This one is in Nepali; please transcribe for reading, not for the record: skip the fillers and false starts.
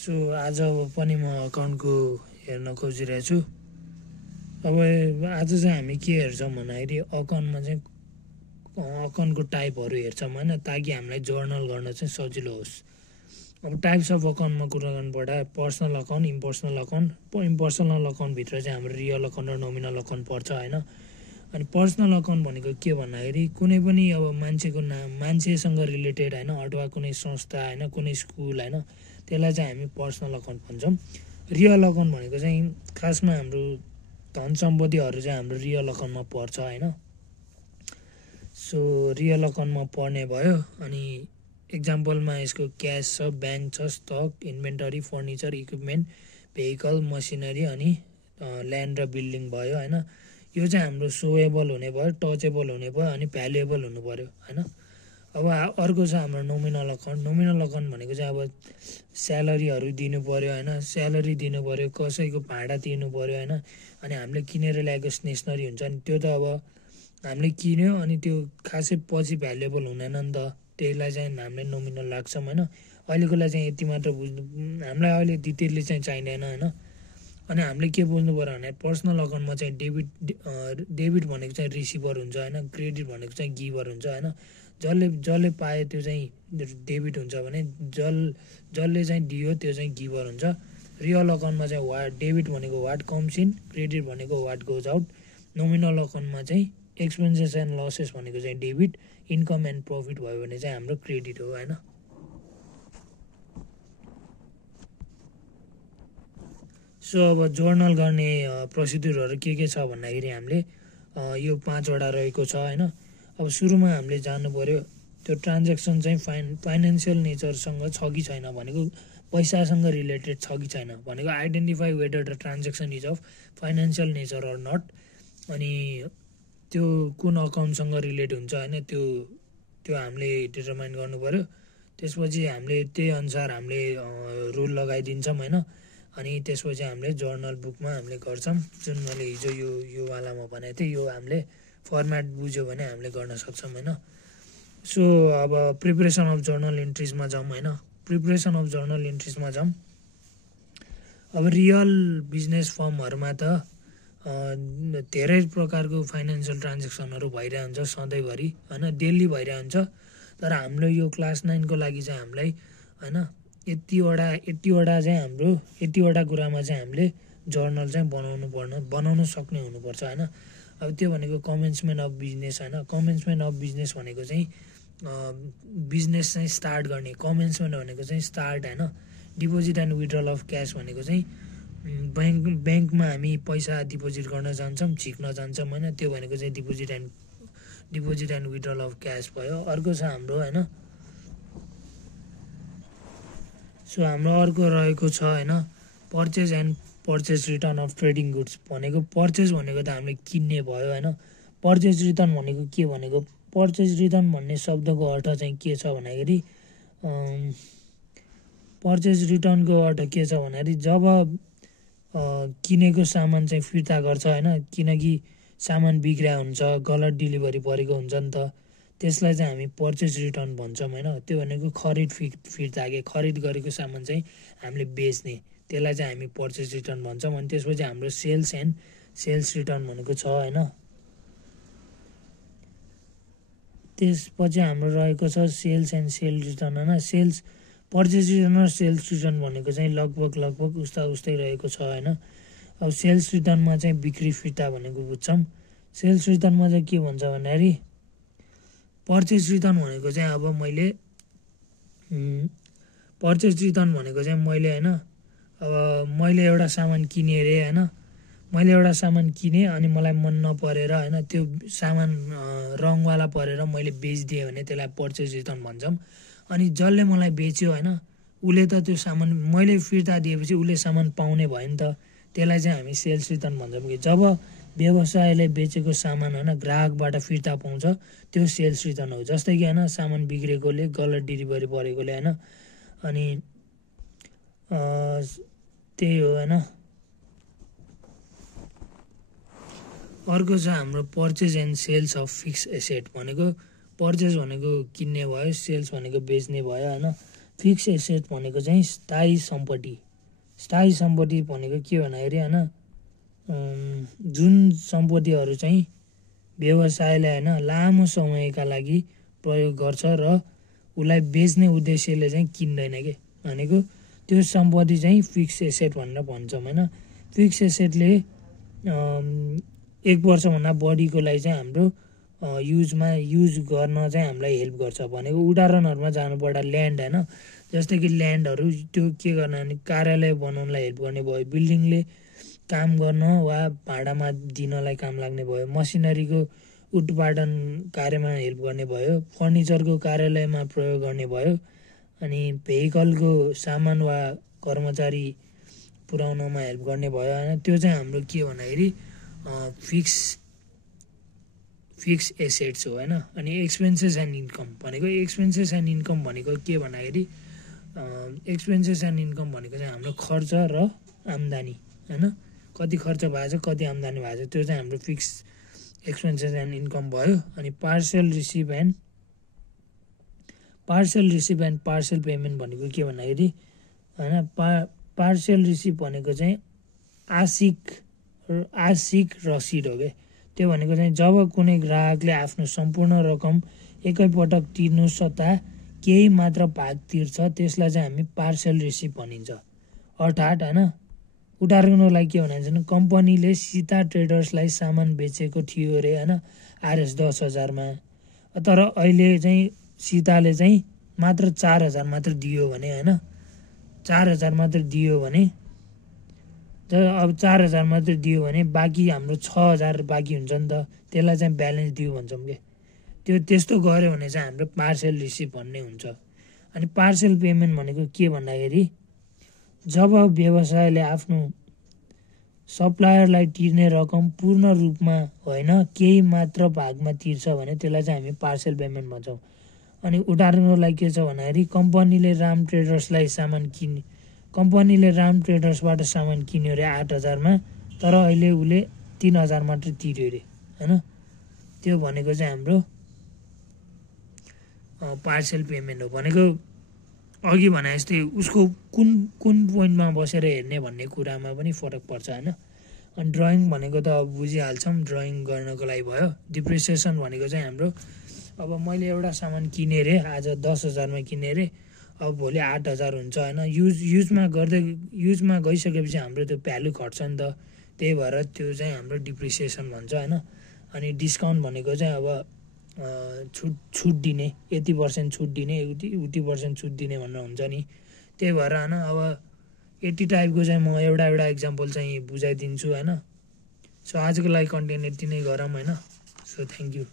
सो आज पनि म अकाउन्टको हेर्न खोजिरहेको छु। अब आज चाहिँ हामी के हेर्छौँ भन्दाखेरि अकाउन्टमा चाहिँ अकाउन्टको टाइपहरू हेर्छौँ होइन, ताकि हामीलाई जर्नल गर्न चाहिँ सजिलो होस्। अब टाइप्स अफ अकाउन्टमा कुरा गर्नुपर्दा personal account, impersonal account, impersonal अकाउन्टभित्र चाहिँ हाम्रो रियल अकाउन्ट र नोमिनल अकाउन्ट पर्छ होइन। अनि पर्सनल अकाउन्ट भनेको के भन्दाखेरि कुनै पनि अब मान्छेको नाम, मान्छेसँग रिलेटेड होइन, अथवा कुनै संस्था होइन, कुनै स्कुल होइन, त्यसलाई चाहिँ हामी पर्सनल अकाउन्ट भन्छौँ। रियल अकाउन्ट भनेको चाहिँ खासमा हाम्रो धन सम्पत्तिहरू चाहिँ हाम्रो रियल अकाउन्टमा पर्छ होइन। सो रियल अकाउन्टमा पर्ने भयो। अनि इक्जाम्पलमा यसको क्यास छ, ब्याङ्क छ, stock, inventory, furniture, equipment, vehicle, machinery अनि ल्यान्ड र बिल्डिङ भयो होइन। यो चाहिँ हाम्रो सोएबल हुने भयो, टचेबल हुने भयो अनि भ्यालुएबल हुनु पऱ्यो होइन। अब अर्को छ हाम्रो नोमिनल अकाउन्ट। नोमिनल अकाउन्ट भनेको चाहिँ अब स्यालेरीहरू दिनु पऱ्यो होइन, स्यालेरी दिनु पऱ्यो, कसैको भाडा तिर्नु पऱ्यो होइन। अनि हामीले किनेर ल्याएको स्टेसनरी हुन्छ नि, त्यो त अब हामीले किन्यो अनि त्यो खासै पछि भ्यालुएबल हुँदैन नि त, त्यसलाई चाहिँ हामीले नोमिनल लाग्छौँ होइन। अहिलेकोलाई चाहिँ यति मात्र बुझ्नु, हामीलाई अहिले डिटेलली चाहिँ चाहिँदैन होइन। अनि हामीले के बुझ्नु पऱ्यो भने पर्सनल अकाउन्टमा चाहिँ डेबिट भनेको चाहिँ रिसिभर हुन्छ होइन, क्रेडिट भनेको चाहिँ गिभर हुन्छ होइन। जसले पायो त्यो चाहिँ डेबिट हुन्छ भने जसले चाहिँ दियो त्यो चाहिँ गिभर हुन्छ। रियल अकाउन्टमा चाहिँ डेबिट भनेको वाट कम्स इन, क्रेडिट भनेको वाट गोज आउट। नोमिनल अकाउन्टमा चाहिँ एक्सपेन्सेस एन्ड लसेस भनेको चाहिँ डेबिट, इन्कम एन्ड प्रफिट भयो भने चाहिँ हाम्रो क्रेडिट हो होइन। सो अब जर्नल गर्ने प्रोसिड्युरहरू के छ भन्दाखेरि हामीले यो 5वटा रहेको छ होइन। अब सुरुमा हामीले जान्नु पऱ्यो त्यो ट्रान्ज्याक्सन चाहिँ फाइनेन्सियल नेचरसँग छ कि छैन भनेको, पैसासँग रिलेटेड छ कि छैन भनेको, identify whether the transaction is of financial nature or not. अनि त्यो कुन अकाउन्टसँग रिलेट हुन्छ होइन, त्यो हामीले डिटरमाइन गर्नु पऱ्यो। त्यसपछि हामीले त्यही अनुसार हामीले रुल लगाइदिन्छौँ होइन। अनि त्यसपछि हामीले जर्नल बुकमा हामीले गर्छौँ, जुन मैले हिजो यो वालामा भनेको थिएँ, यो हामीले फर्मेट बुझ्यो भने हामीले गर्न सक्छौँ होइन। सो अब प्रिपरेसन अफ जर्नल इन्ट्रिजमा जाउँ होइन। प्रिपरेसन अफ जर्नल इन्ट्रिजमा जाउँ। अब रियल बिजनेस फर्महरूमा त धेरै प्रकारको फाइनेन्सियल ट्रान्ज्याक्सनहरू भइरहेको हुन्छ सधैँभरि होइन, डेली भइरहेको हुन्छ। तर हाम्रो यो क्लास 9को लागि चाहिँ हामीलाई होइन यतिवटा चाहिँ हाम्रो यतिवटा कुरामा चाहिँ हामीले जर्नल चाहिँ बनाउनु सक्ने हुनुपर्छ होइन। अब त्यो भनेको कमेन्समेन्ट अफ बिजनेस होइन। कमेन्समेन्ट अफ बिजनेस भनेको चाहिँ बिजनेस चाहिँ स्टार्ट गर्ने, कमेन्समेन्ट भनेको चाहिँ स्टार्ट होइन। Deposit and withdrawal of cash भनेको चाहिँ ब्याङ्कमा हामी पैसा डिपोजिट गर्न जान्छौँ, झिक्न जान्छौँ होइन, त्यो भनेको चाहिँ deposit and withdrawal of cash भयो। अर्को छ हाम्रो होइन। सो हाम्रो अर्को रहेको छ होइन purchase and purchase return of trading goods भनेको, पर्चेज भनेको त हामीले किन्ने भयो होइन। पर्चेज रिटर्न भनेको के भनेको, पर्चेज रिटर्न भन्ने शब्दको अर्थ चाहिँ के छ भन्दाखेरि पर्चेज रिटर्नको अर्थ के छ भन्दाखेरि जब किनेको सामान चाहिँ फिर्ता गर्छ होइन, किनकि सामान बिग्रिया हुन्छ, गलत डेलिभरी परेको हुन्छ नि त, त्यसलाई चाहिँ हामी पर्चेज रिटर्न भन्छौँ होइन। त्यो भनेको खरिद फिर्ता के, खरिद गरेको सामान चाहिँ हामीले बेच्ने, त्यसलाई चाहिँ हामी पर्चेज रिटर्न भन्छौँ। अनि त्यसपछि हाम्रो सेल्स रिटर्न भनेको छ होइन। त्यसपछि हाम्रो रहेको छ सेल्स एन्ड सेल रिटर्न होइन। पर्चेज रिटर्न र सेल्स रिटर्न भनेको चाहिँ लगभग उस्तै रहेको छ होइन। अब सेल्स रिटर्नमा चाहिँ बिक्री फिर्ता भनेको बुझ्छौँ। सेल्स रिटर्नमा चाहिँ के भन्छ भन्दाखेरि पर्चेज रिटर्न भनेको चाहिँ अब मैले पर्चेज रिटर्न भनेको चाहिँ मैले होइन, अब मैले एउटा सामान किनेँ अरे होइन, मैले एउटा सामान किनेँ अनि मलाई मन नपरेर होइन, त्यो सामान रङवाला परेर मैले बेचिदिएँ भने त्यसलाई पर्चेज रिटर्न भन्छौँ। अनि जसले मलाई बेच्यो होइन, उसले त त्यो सामान मैले फिर्ता दिएपछि उसले सामान पाउने भयो नि त, त्यसलाई चाहिँ हामी सेल्स रिटर्न भन्छौँ। कि जब व्यवसायले बेचेको सामान होइन ग्राहकबाट फिर्ता पाउँछ, त्यो सेल्स रिटर्न हो। जस्तै कि होइन सामान बिग्रेकोले, गलत डेलिभरी परेकोले होइन, अनि त्यही हो होइन। अर्को छ हाम्रो purchase and sales of fix asset भनेको, पर्चेज भनेको किन्ने भयो, सेल्स भनेको बेच्ने भयो होइन। फिक्स एसेट भनेको चाहिँ स्थायी सम्पत्ति। स्थायी सम्पत्ति भनेको के भन्दाखेरि होइन, जुन सम्पत्तिहरू चाहिँ व्यवसायले होइन लामो समयका लागि प्रयोग गर्छ र उसलाई बेच्ने उद्देश्यले चाहिँ किन्दैन के, भनेको त्यो सम्पत्ति चाहिँ फिक्स एसेट भनेर भन्छौँ होइन। फिक्स एसेटले 1 वर्षभन्दा बढीको लागि चाहिँ हाम्रो युज गर्न चाहिँ हामीलाई हेल्प गर्छ। भनेको उदाहरणहरूमा जानुपर्दा ल्यान्ड होइन, जस्तै कि ल्यान्डहरू त्यो के गर्न भने कार्यालय बनाउनलाई हेल्प गर्ने भयो, बिल्डिङले काम गर्न वा भाडामा दिनलाई काम लाग्ने भयो, मसिनरीको उत्पादन कार्यमा हेल्प गर्ने भयो, फर्निचरको कार्यालयमा प्रयोग गर्ने भयो, अनि भेहिकलको सामान वा कर्मचारी पुर्याउनमा हेल्प गर्ने भयो होइन। त्यो चाहिँ हाम्रो के भन्दाखेरि फिक्स एसेट्स हो होइन। अनि एक्सपेन्सेस एन्ड इन्कम भनेको के भन्दाखेरि एक्सपेन्सेस एन्ड इन्कम भनेको चाहिँ हाम्रो खर्च र आम्दानी होइन, कति खर्च भएको छ कति आम्दानी भएको छ त्यो चाहिँ हाम्रो फिक्स एक्सपेन्सेस एन्ड इन्कम भयो। अनि parcel receive and parcel payment भनेको के भन्दाखेरि होइन, पार्सल रिसिभ भनेको चाहिँ आंशिक रसिद हो क्या। त्यो भनेको चाहिँ जब कुनै ग्राहकले आफ्नो सम्पूर्ण रकम एकैपटक तिर्नु सट्टा केही मात्र भाग तिर्छ त्यसलाई चाहिँ हामी पार्सल रिसिभ भनिन्छ। अर्थात् होइन, उदाहरणको लागि के भनिन्छ, कम्पनीले सीता ट्रेडर्सलाई सामान बेचेको थियो अरे होइन RS 10,000मा, तर अहिले चाहिँ सीताले चाहिँ मात्र 4,000 मात्र दियो भने होइन, 4,000 मात्र दियो भने, अब 4,000 मात्र दियो भने बाँकी हाम्रो 6,000 बाँकी हुन्छ नि त, त्यसलाई चाहिँ ब्यालेन्स दियो भन्छौँ क्या। त्यो त्यस्तो गऱ्यो भने चाहिँ हाम्रो पार्सल रिसिभ भन्ने हुन्छ। अनि पार्सल पेमेन्ट भनेको के भन्दाखेरि जब व्यवसायले आफ्नो सप्लायरलाई तिर्ने रकम पूर्ण रूपमा होइन केही मात्र भागमा तिर्छ भने त्यसलाई चाहिँ हामी पार्सल पेमेन्ट भन्छौँ। अनि उदाहरणको लागि के छ भन्दाखेरि कम्पनीले राम ट्रेडर्सबाट सामान किन्यो अरे 8,000मा, तर अहिले उसले 3,000 मात्र तिर्यो अरे होइन। त्यो भनेको चाहिँ हाम्रो पार्सल पेमेन्ट हो। भनेको अघि भने जस्तै उसको कुन पोइन्टमा बसेर हेर्ने भन्ने कुरामा पनि फरक पर्छ होइन। अनि ड्रइङ भनेको त अब बुझिहाल्छौँ, ड्रइङ गर्नको लागि भयो। डिप्रिसिएसन भनेको चाहिँ हाम्रो अब मैले एउटा सामान किनेँ अरे आज 10,000मा किनेँ अरे, अब भोलि 8,000 हुन्छ होइन। युजमा गइसकेपछि हाम्रो त्यो भ्यालु घट्छ नि त, त्यही भएर त्यो चाहिँ हाम्रो डिप्रिसिएसन भन्छ होइन। अनि डिस्काउन्ट भनेको चाहिँ अब छुट दिने, यति % छुट दिने, उति % छुट दिने भनेर हुन्छ नि, त्यही भएर होइन। अब यति टाइपको चाहिँ म एउटा इक्जाम्पल चाहिँ बुझाइदिन्छु होइन। सो आजको लागि कन्टेन्ट यति नै गरौँ होइन। So thank you.